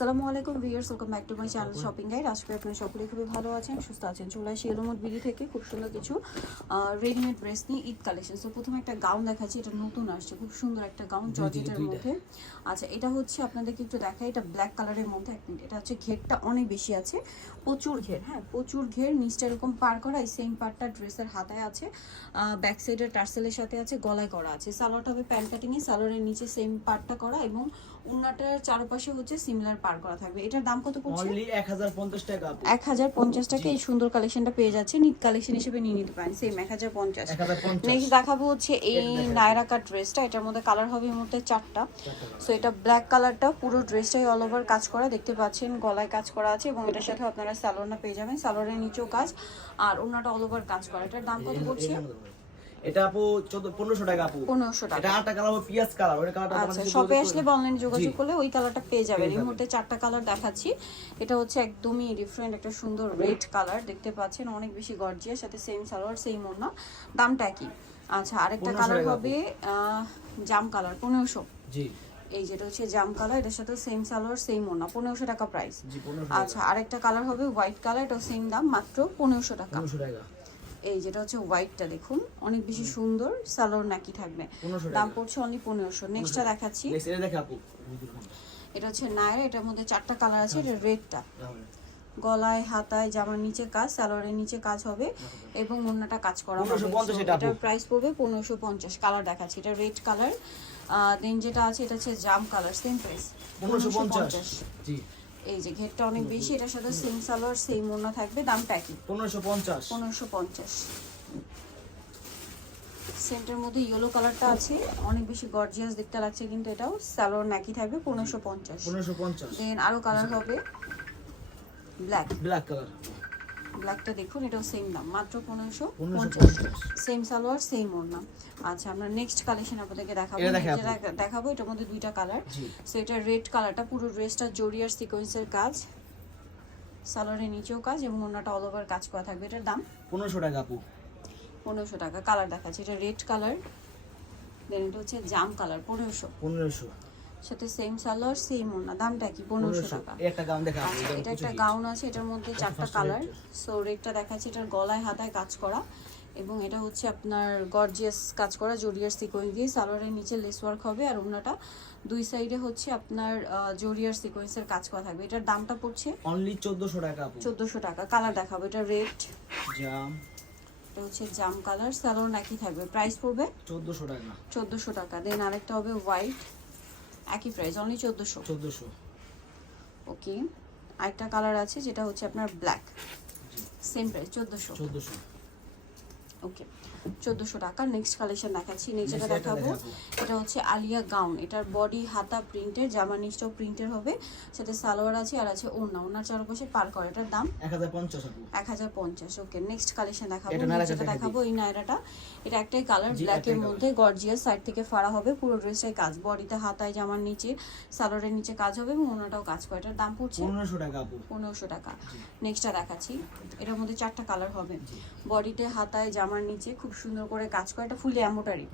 আসসালামু আলাইকুম viewers welcome back to my channel shopping guide আজকে আপনারা সকলেই খুবই ভালো আছেন সুস্থ আছেন। চলে আসি এলোমোট বিডি থেকে খুব সুন্দর কিছু রেডিমেড ড্রেস নিয়ে ঈদ কালেকশন তো প্রথমে একটা গাউন দেখাচ্ছি এটা নতুন আসছে খুব সুন্দর একটা গাউন জর্জেটের মধ্যে। আচ্ছা এটা হচ্ছে আপনাদেরকে একটু দেখাই এটা ব্ল্যাক কালারের মধ্যে এক মিনিট এটা হচ্ছে ঘেরটা অনেক বেশি আছে প্রচুর ঘের হ্যাঁ প্রচুর ঘের নিচটা এরকম পার করা এই সেম পার্টটা ড্রেসের হাতায় আছে ব্যাক সাইডের টার্সেলের সাথে আছে গলায় করা আছে। সালোয়ারটা হবে প্যান্ট কাটিংয়ে সালোয়ারের নিচে সেম পার্টটা করা এবং উন্নাটার চারপাশে হচ্ছে সিমিলার পার করা থাকবে। এটার দাম কত পড়ছে? অনলি 1050 টাকা আপু। এক হাজার পঞ্চাশ টাকা। এই সুন্দর কালেকশনটা পেয়ে যাচ্ছে। নিট কালেকশন হিসেবে নিয়ে নিতে পারেন। সেম এক হাজার পঞ্চাশ। 1050 নেক্সট দেখাবো হচ্ছে এই নায়রা কাট ড্রেসটা এটার মধ্যে কালার হবে এর মধ্যে চারটা। সো এটা ব্ল্যাক কালারটা পুরো ড্রেসটাই অল ওভার কাজ করা। দেখতে পাচ্ছেন গলায় কাজ করা আছে এবং এটার সাথে আপনারা স্যালোনা পেয়ে যাবেন। স্যালোনের নিচেও কাজ। আর ওনাটা অল ওভার কাজ করা। এটার দাম কত পড়ছে? এটা আপু 1500 টাকা আপু। পনেরোশো টাকা। এটা আটটা কালার পিয়াজ কালার ওই কালারটা আচ্ছা শপে আসলে বা অনলাইনে যোগাযোগ করলে ওই কালারটা পেয়ে যাবেন। এই মুহূর্তে চারটা কালার দেখাচ্ছি। এটা হচ্ছে একদমই ডিফারেন্ট একটা সুন্দর রেড কালার দেখতে পাচ্ছেন অনেক বেশি গর্জিয়াস সাথে সেম সালোয়ার সেম ওড়না। দামটা কি আচ্ছা আরেকটা 1500 কালার হবে জাম কালার পনেরোশো। জি। এই যেটা হচ্ছে জাম কালার এটার সাথে সেম সালোয়ার সেম ওড়না। পনেরোশো টাকা প্রাইস জি 1500 আচ্ছা আরেকটা কালার হবে হোয়াইট কালার এটাও সেম দাম মাত্র পনেরোশো টাকা। 1500 টাকা। এই যেটা হচ্ছে হোয়াইটটা দেখুন অনেক বেশি সুন্দর সালোয়ার নাকি থাকবে। দাম পড়ছে অনলি পনেরোশো। নেক্সটটা দেখাচ্ছি। এটা হচ্ছে নায়রা এটার মধ্যে চারটা কালার আছে এটা রেডটা গলায় হাতায় জামার নিচে কাজ সালোয়ারের নিচে কাজ হবে এবং অন্যটা কাজ করা হবে। 1550 So, এটা আপু। এটার প্রাইস পড়বে পনেরোশো পঞ্চাশ কালার দেখাচ্ছি। এটা রেড কালার দেন যেটা আছে এটা হচ্ছে জাম কালার সেম প্রাইস 1550 জি। এই যে ঘেরটা অনেক বেশি এটার সাথে সেম সালোয়ার সেম ওনা থাকবে দামটা একই। 1550 পনেরোশো পঞ্চাশ। সেন্টের মধ্যে ইয়েলো কালারটা আছে অনেক বেশি গর্জিয়াস দেখতে লাগছে কিন্তু এটাও সালোয়ার নাকি থাকবে পনেরোশো পঞ্চাশ। 1550 দেন আরও কালার হবে ব্ল্যাক ব্ল্যাক কালার ব্ল্যাকটা দেখুন এটাও সেম দাম মাত্র পনেরোশো পঞ্চাশ। সেম সালোয়ার সেম ওড়না। আচ্ছা আমরা নেক্সট কালেকশন আপনাদেরকে দেখাবো। যেটা দেখাবো এটার মধ্যে দুইটা কালার সো এটা রেড কালারটা পুরো ড্রেসটা জরিয়ার সিকোয়েন্সের কাজ। সালোয়ারের নিচেও কাজ এবং ওড়নাটা অল ওভার কাজ করা থাকবে। এটার দাম? পনেরোশো টাকা আপু। পনেরোশো টাকা কালার দেখাচ্ছে। এটা রেড কালার দেন এটা হচ্ছে জাম কালার পনেরোশো। 1500 সাথে সেম সালোয়ার সেম ওড়না দামটা কি? পনেরোশো টাকা। একটা গাউন দেখা আচ্ছা এটা একটা গাউন আছে এটার মধ্যে চারটা কালার সো রেডটা দেখাচ্ছে এটার গলায় হাতায় কাজ করা। এবং এটা হচ্ছে আপনার গর্জিয়াস কাজ করা জরিয়ার সিকোয়েন্স দিয়ে। সালোয়ারের নিচে লেস ওয়ার্ক হবে আর ওনাটা দুই সাইডে হচ্ছে আপনার জরিয়ার সিকোয়েন্সের কাজ করা থাকবে। এটার দামটা পড়ছে অনলি 1400 টাকা আপু। চোদ্দোশো টাকা। কালার দেখাবো এটা রেড জাম। এটা হচ্ছে জাম কালার সালোয়ার নাকি থাকবে। প্রাইস পড়বে 1400 টাকা। চোদ্দোশো টাকা। দেন আরেকটা হবে হোয়াইট একই প্রাইস অনলি চোদ্দোশো। 1400 ওকে আরেকটা কালার আছে যেটা হচ্ছে আপনার ব্ল্যাক সেম প্রাইস চোদ্দোশো। 1400 ওকে চোদ্দোশো টাকা নেক্সট কালেকশন দেখাচ্ছি। নেক্সট দেখাবো। এটা হচ্ছে আলিয়া গাউন এটার বডি হাতা প্রিন্টের জামা নিচটাও প্রিন্টের হবে। সাথে সালোয়ার আছে আর আছে ওড়না। ওনার চারপাশে পার করে। এটার দাম? এক হাজার পঞ্চাশ ওকে নেক্সট কালেকশন দেখাবো। যেটা দেখাবো? এই নায়রাটা। এটা একটাই কালার ব্ল্যাকের মধ্যে গর্জিয়াস সাইড থেকে ফাড়া হবে। পুরো ড্রেসটাই কাজ। বডিতে হাতায় জামার নিচে সালোয়ারের নিচে কাজ হবে এবং ওনাটাও কাজ করে। এটার দাম পড়ছে? 1500 টাকা পনেরোশো টাকা। নেক্সটটা দেখাচ্ছি। এটার মধ্যে চারটা কালার হবে। বডিতে হাতায় জামার নিচে খুব সুন্দর করে কাজ করা এটা ফুলি এম্বোটারি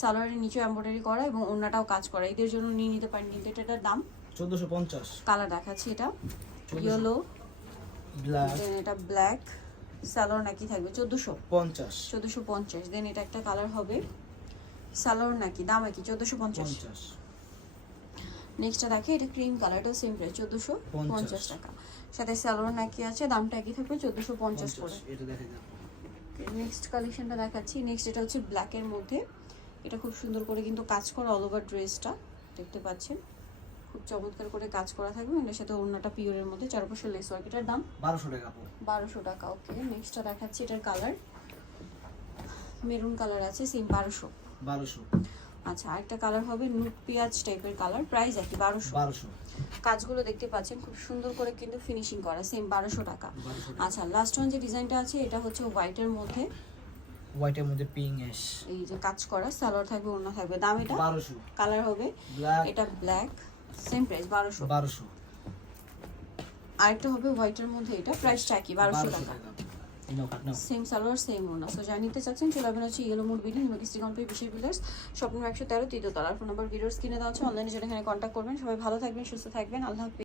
সালোয়ারের নিচেও এম্বোটারি করা এবং ওড়নাটাও কাজ করা এদের জন্য নিয়ে নিতে পারেন কিন্তু এটার দাম? 1450 কালার দেখাচ্ছি এটা। 1400 ইয়েলো ব্ল্যাক দেন এটা ব্ল্যাক সালোয়ার নাকি থাকবে চোদ্দোশো? 50 চোদ্দোশো পঞ্চাশ দেন এটা একটা কালার হবে সালোয়ার নাকি দাম একই চোদ্দোশো পঞ্চাশ। 50 নেক্সটটা দেখে এটা ক্রিম কালারটাও সেম প্রাইস চোদ্দোশো পঞ্চাশ। পঞ্চাশ টাকা। সাথে সালোয়ার নাকি আছে দামটা একই থাকবে চোদ্দোশো পঞ্চাশ করে। এটা দেখে নেক্সট কালেকশনটা দেখাচ্ছি। নেক্সট এটা হচ্ছে ব্ল্যাকের মধ্যে। এটা খুব সুন্দর করে কিন্তু কাজ করা অল ওভার ড্রেসটা দেখতে পাচ্ছেন? খুব চমৎকার করে কাজ করা থাকবে। এটার সাথে অন্যটা পিওরের মধ্যে চারপাশে লেস ওয়ার্ক এটার দাম? বারোশো টাকা বারোশো টাকা ওকে নেক্সটটা দেখাচ্ছি এটার কালার মেরুন কালার আছে সেম বারোশো। 1200 আচ্ছা আরেকটা কালার হবে নুট পেঁয়াজ টাইপের কালার প্রাইস একই বারোশো। 1200 কাজগুলো দেখতে পাচ্ছেন খুব সুন্দর করে কিন্তু ফিনিশিং করা সেম বারোশো টাকা। আচ্ছা লাস্ট ওয়ান যে ডিজাইনটা আছে এটা হচ্ছে হোয়াইটের মধ্যে। হোয়াইটের মধ্যে পিঙ্ক অ্যাশ এই যে কাজ করা সালোয়ার থাকবে অন্য থাকবে। দাম এটা? 1200 কালার হবে? এটা ব্ল্যাক সেম প্রাইস বারোশো। 1200 আরেকটা হবে হোয়াইটের মধ্যে এটা প্রাইসটা একই বারোশো টাকা। সেম সালোয়ার সেম ওনা সো যা নিতে চাচ্ছেন, চলে আসবেন হচ্ছে ইয়েলো মোড বিল্ডিং মেকিস্টি কম্পি বিশেষ বিল্ডার্স স্বপ্ন একশো তেরো, তৃতীয় তলার ফোন নাম্বার ভিডিওস কিনে দেওয়া হচ্ছে অনলাইনে যেটা এখানে কন্ট্যাক্ট করবেন। সবাই ভালো থাকবেন, সুস্থ থাকবেন। আল্লাহ